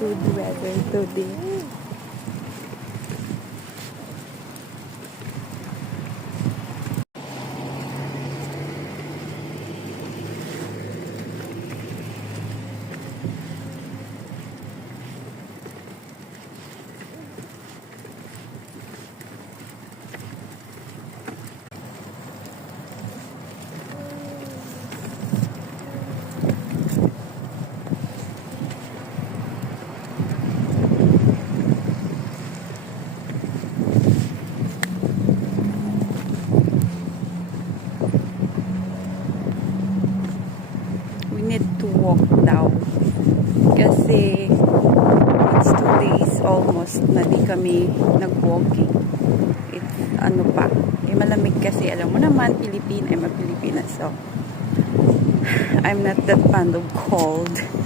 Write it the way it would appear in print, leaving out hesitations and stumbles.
good weather today. We need to walk daw kasi it's 2 days almost na di kami nag-walking. It's ano pa, malamig kasi, alam mo naman, Pilipina, I'm a Filipina, so I'm not that fond of cold.